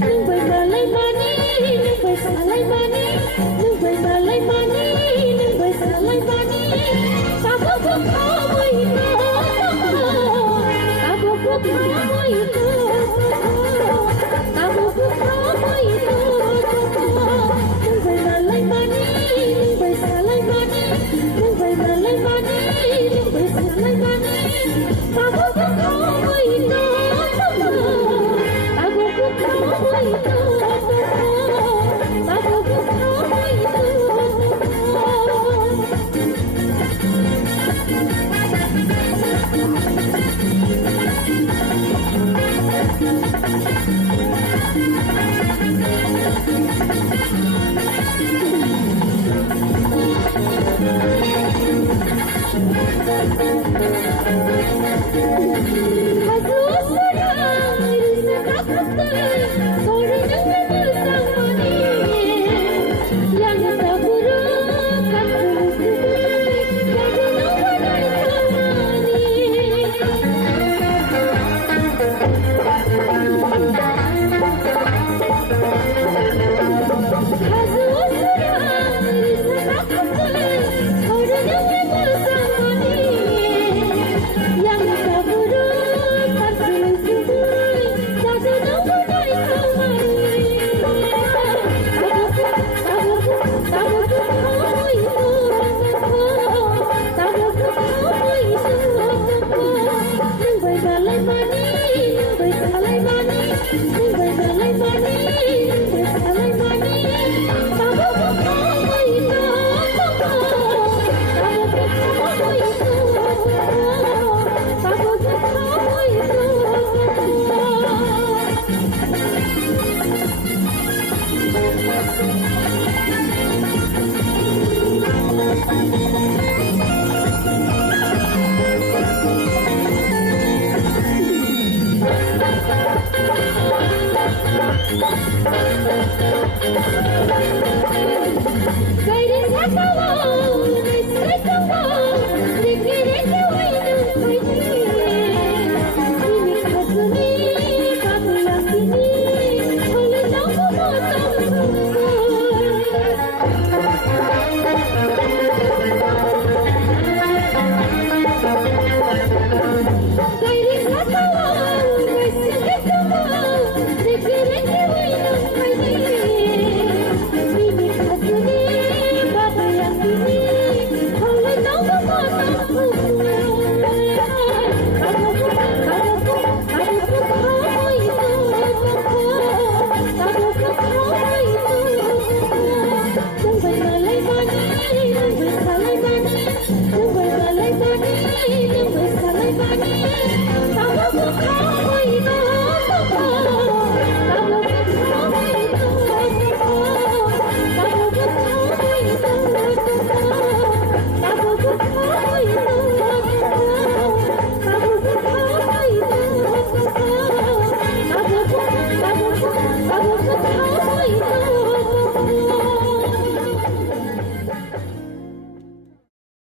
nâng bài mà lấy money nâng bài xả lấy money nâng bài mà lấy money nâng bài xả lấy money ta bước bước khó mới ta bước bước khó mới ta bước bước khó mới nâng bài mà lấy money nâng bài xả lấy money nâng bài mà lấy money nâng bài xả lấy money ta bước bước khó mới